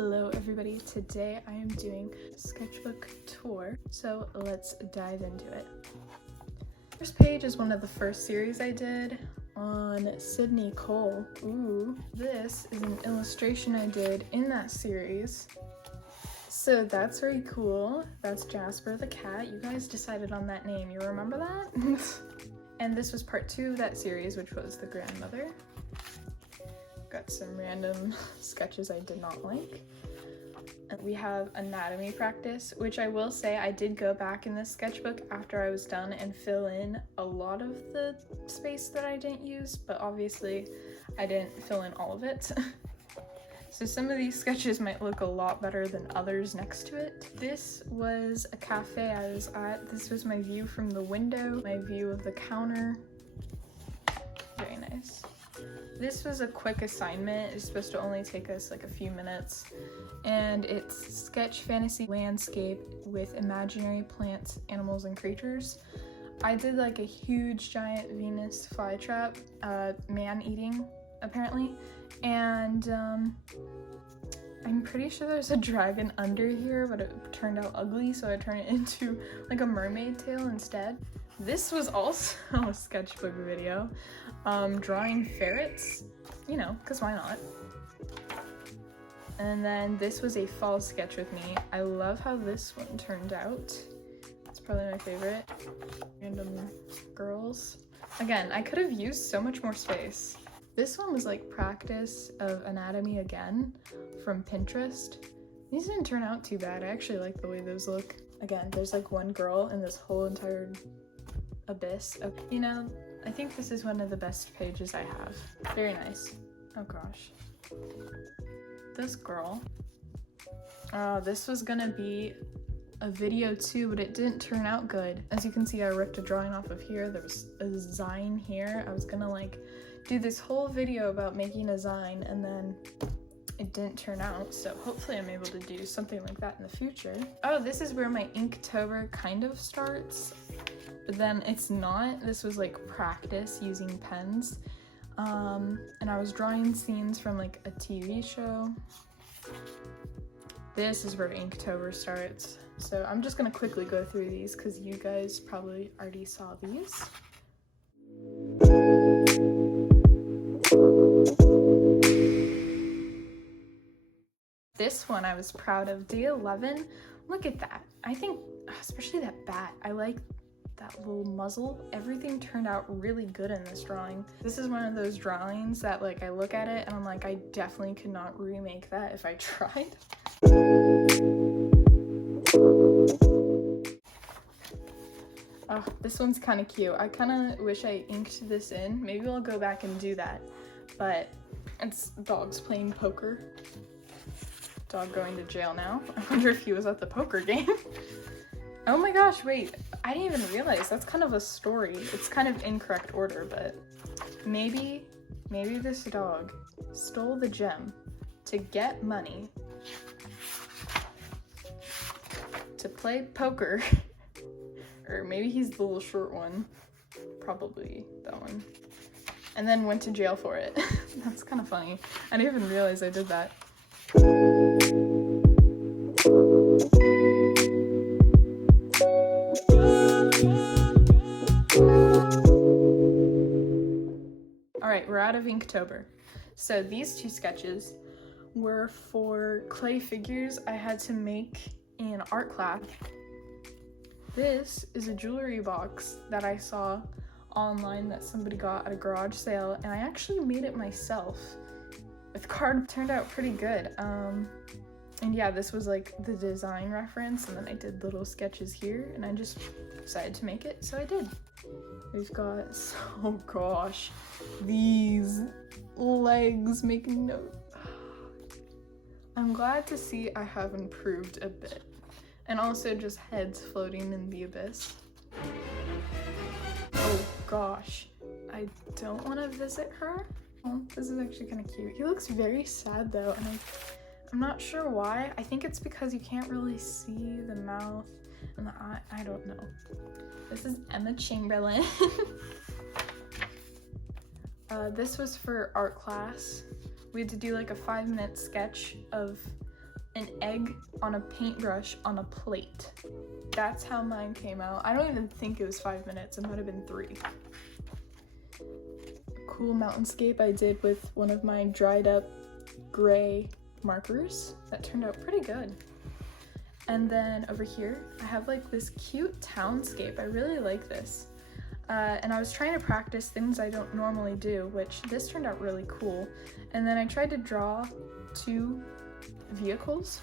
Hello everybody, today I am doing a sketchbook tour, so let's dive into it. First page is one of the first series I did on Sydney Cole. Ooh, this is an illustration I did in that series. So that's very cool. That's Jasper the cat. You guys decided on that name, you remember that? And this was part 2 of that series, which was the grandmother. Got some random sketches I did not like. And we have anatomy practice, which I will say I did go back in this sketchbook after I was done and fill in a lot of the space that I didn't use, but obviously I didn't fill in all of it. So some of these sketches might look a lot better than others next to it. This was a cafe I was at. This was my view from the window, my view of the counter. Very nice. This was a quick assignment. It's supposed to only take us like a few minutes, and it's sketch fantasy landscape with imaginary plants, animals, and creatures. I did like a huge giant Venus flytrap, man-eating apparently, and I'm pretty sure there's a dragon under here, but it turned out ugly, so I turned it into like a mermaid tail instead. This was also a sketchbook video, drawing ferrets, you know, because why not? And then this was a fall sketch with me. I love how this one turned out. It's probably my favorite. Random girls. Again, I could have used so much more space. This one was like practice of anatomy again from Pinterest. These didn't turn out too bad. I actually like the way those look. Again, there's like one girl in this whole entire abyss. You know, I think this is one of the best pages I have. Very nice. Oh gosh. This girl. This was gonna be a video too, but it didn't turn out good. As you can see, I ripped a drawing off of here. There was a design here. I was gonna like do this whole video about making a design, and then it didn't turn out, so hopefully I'm able to do something like that in the future. Oh, this is where my Inktober kind of starts, but then it's not. This was like practice using pens, and I was drawing scenes from like a TV show. This is where Inktober starts, so I'm just gonna quickly go through these because you guys probably already saw these. This one I was proud of, day 11. Look at that. I think, especially that bat, I like that little muzzle. Everything turned out really good in this drawing. This is one of those drawings that like I look at it and I'm like, I definitely could not remake that if I tried. Oh, this one's kind of cute. I kind of wish I inked this in. Maybe I'll go back and do that, but it's dogs playing poker. Dog going to jail now. I wonder if he was at the poker game. Oh my gosh, wait, I didn't even realize that's kind of a story. It's kind of incorrect order, but maybe this dog stole the gem to get money to play poker. Or maybe he's the little short one. Probably that one. And then went to jail for it. That's kind of funny. I didn't even realize I did that. Alright, we're out of Inktober. So these 2 sketches were for clay figures I had to make in art class. This is a jewelry box that I saw online that somebody got at a garage sale, and I actually made it myself with card. Turned out pretty good. And yeah, this was like the design reference, and then I did little sketches here, and I just decided to make it, so I did. We've got, oh gosh, these legs making note. I'm glad to see I have improved a bit. And also just heads floating in the abyss. Oh gosh, I don't want to visit her. Oh, this is actually kind of cute. He looks very sad though, and I'm not sure why. I think it's because you can't really see the mouth and the eye. I don't know. This is Emma Chamberlain. This was for art class. We had to do like a 5-minute sketch of an egg on a paintbrush on a plate. That's how mine came out. I don't even think it was 5 minutes. It might have been 3. Cool mountainscape I did with one of my dried up gray markers. That turned out pretty good. And then over here, I have like this cute townscape. I really like this. And I was trying to practice things I don't normally do, which this turned out really cool. And then I tried to draw 2 vehicles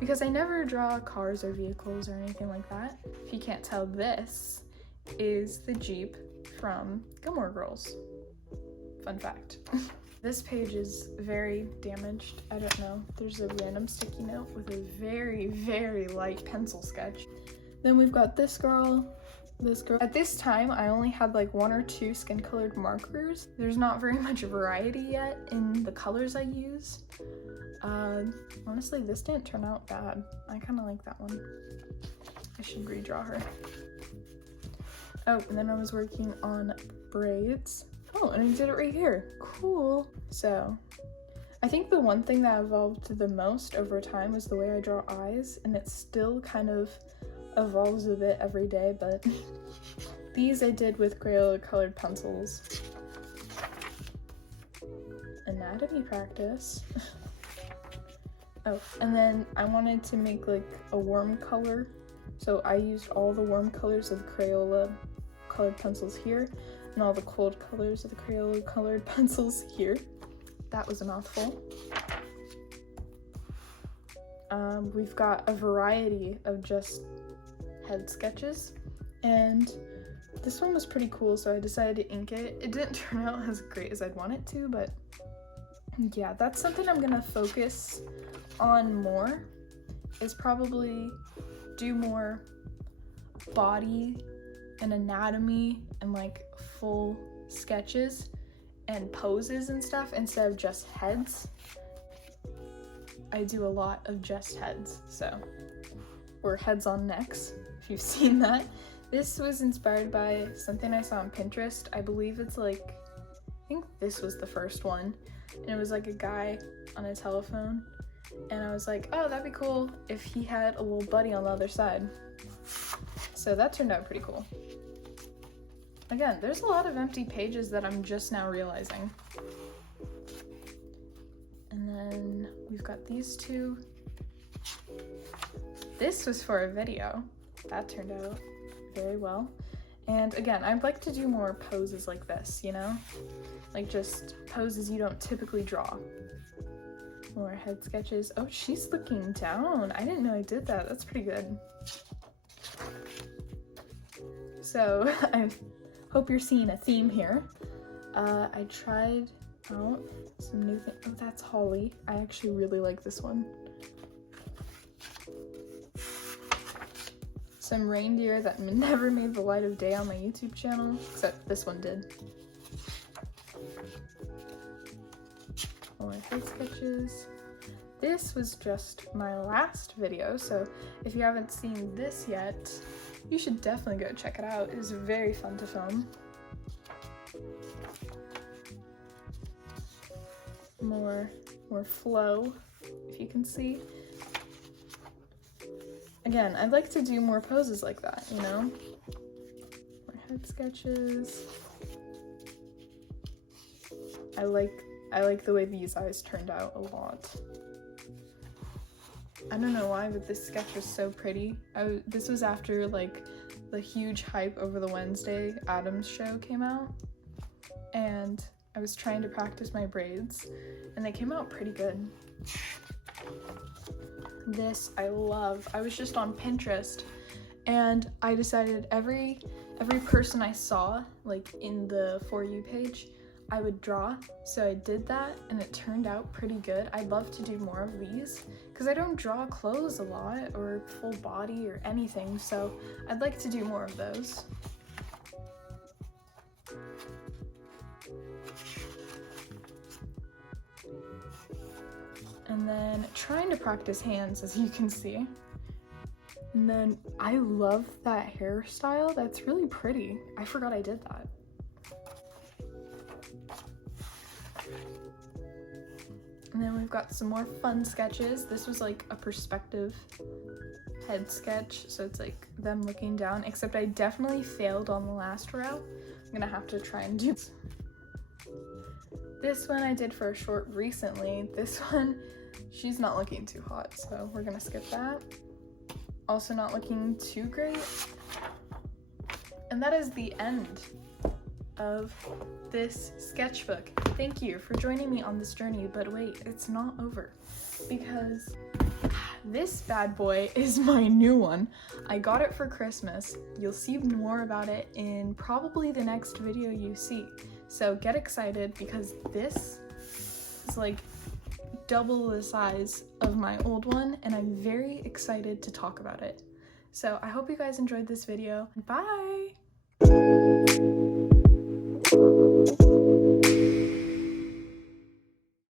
because I never draw cars or vehicles or anything like that. If you can't tell, this is the Jeep from Gilmore Girls. Fun fact. This page is very damaged. I don't know. There's a random sticky note with a very, very light pencil sketch. Then we've got this girl. At this time, I only had like 1 or 2 skin colored markers. There's not very much variety yet in the colors I use. Honestly, this didn't turn out bad. I kind of like that one. I should redraw her. Oh, and then I was working on braids. Oh, and I did it right here. Cool. So, I think the one thing that evolved the most over time was the way I draw eyes, and it still kind of evolves a bit every day, but these I did with Crayola colored pencils. Anatomy practice. Oh, and then I wanted to make like a warm color, so I used all the warm colors of the Crayola colored pencils here, and all the cold colors of the Crayola colored pencils here. That was a mouthful. We've got a variety of just head sketches, and this one was pretty cool, so I decided to ink it. It didn't turn out as great as I'd want it to, but yeah, that's something I'm gonna focus on more, is probably do more body and anatomy and like full sketches and poses and stuff instead of just heads. I do a lot of just heads, so, or heads on necks, if you've seen that. This was inspired by something I saw on Pinterest. I believe it's like, I think this was the first one, and it was like a guy on a telephone, and I was like, oh, that'd be cool if he had a little buddy on the other side. So that turned out pretty cool. Again, there's a lot of empty pages that I'm just now realizing. And then we've got these 2. This was for a video. That turned out very well. And again, I'd like to do more poses like this, you know? Like just poses you don't typically draw. More head sketches. Oh, she's looking down. I didn't know I did that. That's pretty good. So I hope you're seeing a theme here. I tried out some new things. Oh, that's Holly. I actually really like this one. Some reindeer that never made the light of day on my YouTube channel, except this one did. More head sketches. This was just my last video, so if you haven't seen this yet, you should definitely go check it out. It was very fun to film. More flow, if you can see. Again, I'd like to do more poses like that, you know? More head sketches. I like the way these eyes turned out a lot. I don't know why, but this sketch was so pretty. This was after like the huge hype over the Wednesday Addams show came out, and I was trying to practice my braids, and they came out pretty good. This I love. I was just on Pinterest, and I decided every person I saw like in the For You page, I would draw. So I did that, and it turned out pretty good. I'd love to do more of these because I don't draw clothes a lot or full body or anything, so I'd like to do more of those. And then trying to practice hands, as you can see. And then I love that hairstyle. That's really pretty. I forgot I did that. And then we've got some more fun sketches. This was like a perspective head sketch, so it's like them looking down, except I definitely failed on the last row. I'm gonna have to try and do this one I did for a short recently. This one, she's not looking too hot, so we're gonna skip that. Also not looking too great. And that is the end of this sketchbook. Thank you for joining me on this journey, but wait, it's not over, because this bad boy is my new one. I got it for Christmas. You'll see more about it in probably the next video you see. So get excited, because this is like double the size of my old one, and I'm very excited to talk about it. So I hope you guys enjoyed this video. Bye!